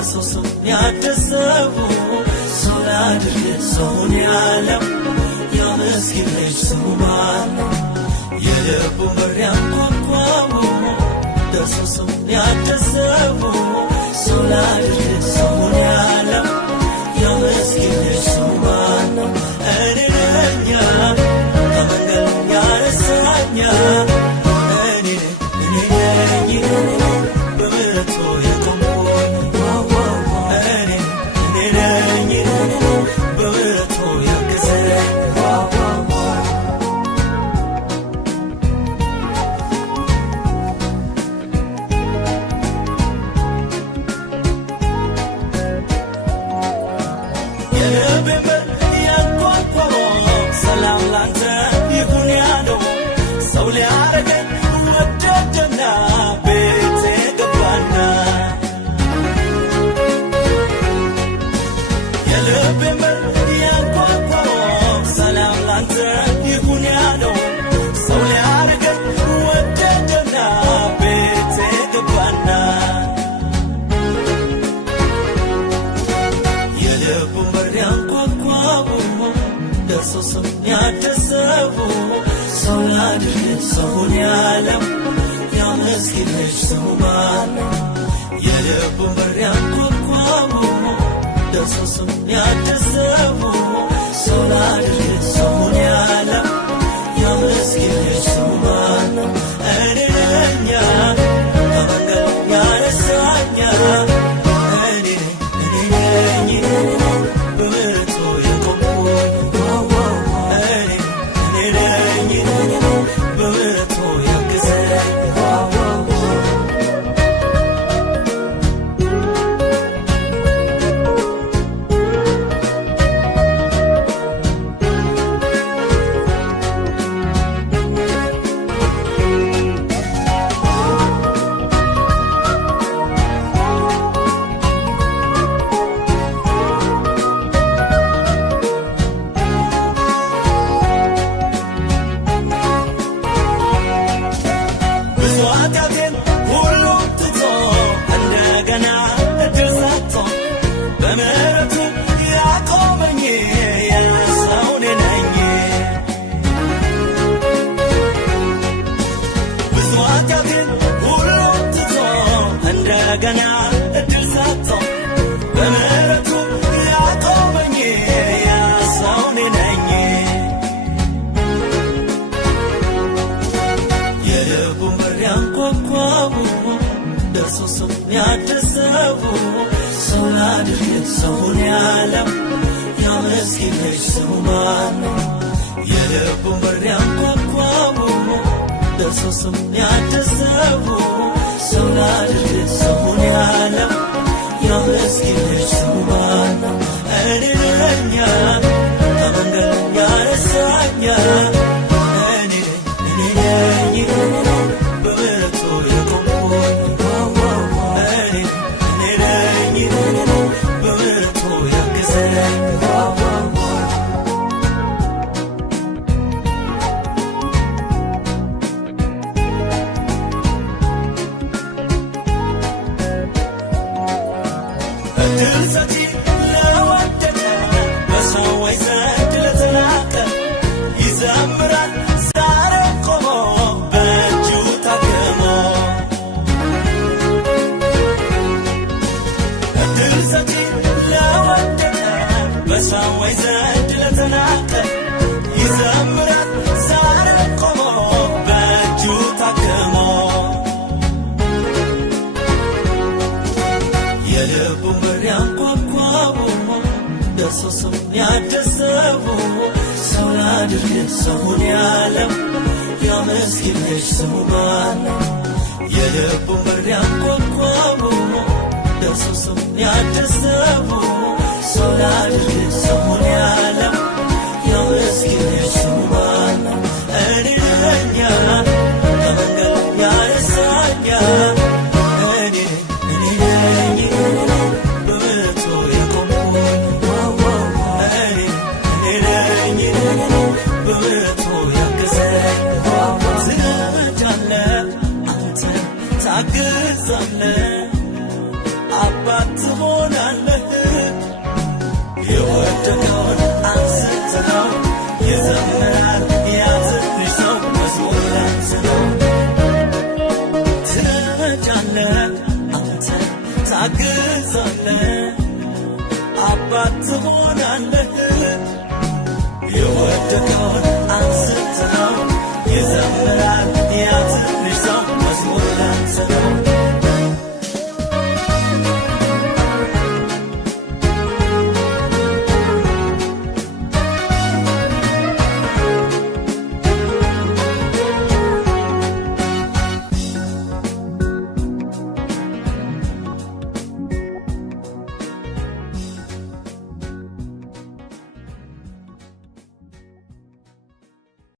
ደርሶ ያደሰቡ ሰው ላድርግ ሰውን ያለም የምስኪን ልጅ ስሙ ማን ነው? የልቡ በር ያንኳኳው ደርሶ ያደሰቡ ሰው ላድርግ ሰውን ያለም የምስኪን ልጅ ስሙ ማን ነው? እኔ ነኝ ከመንገድ ያነሳኝ ደርሶ ያደሰቡ ሰው ላድርግ ሰውን ያለም የምስኪን ልጅ ስሙ ማን ነው? የልቡን በር ያንኳኳው ደርሶ ያደሰቡ ሰው ላድርግ ሰውን ያለም የምስኪን ልጅ ስሙ ማን ነው? እኔ ነኝ ከመንገድ ያነሳኝ ገና እድል ሰጥቶ በምህረቱ ያቆመኝ ያሰው እኔ ነኝ። የልቡን በር ያንኳኳው ደርሶ ያደሰቡ ሰው ላድርግ ሰውን ያለም የምስኪን ልጅ ስሙ ማን ነው? የልቡን በር ያንኳኳው ደርሶ ያደሰቡ ሰው ላድርግ ሰውን ያለም የምስኪን ልጅ ስሙ ማን ነው? እኔ ነኝ ከመንገድ ያነሳኝ እኔ ነኝ በምሕረቱ የቆምኩኝ እኔ ነኝ በምሕረቱ ያገዘኝ እድል ሰጪ ለወደደ በሰዎች ዘንድ ለተናቀ ይዘምራል ዛሬ ቆሞ በእጁ ታክሞ። እድል ሰጪ ለወደደ በሰዎች ዘንድ ለተናቀ ይዘምራል ዛሬ ቆሞ በእጁ ታክሞ። የልቡን በር ያንኳኳው ደርሶ ያደሰቡ ሰው ላድርግ ሰውን ያለም የምስኪን ልጅ ስሙ ማን ነው? የልቡን በር ያንኳኳው ደርሶ ያደሰቡ ሰው ላድርግ ሰውን ያለም የምስኪን ልጅ ስሙ ማን ነው? እኔ ነኝ ከመንገድ ያነሳኝ ታግዛለህ አባት ታግዛለህ አባት ትሆናለህ የወደቀውን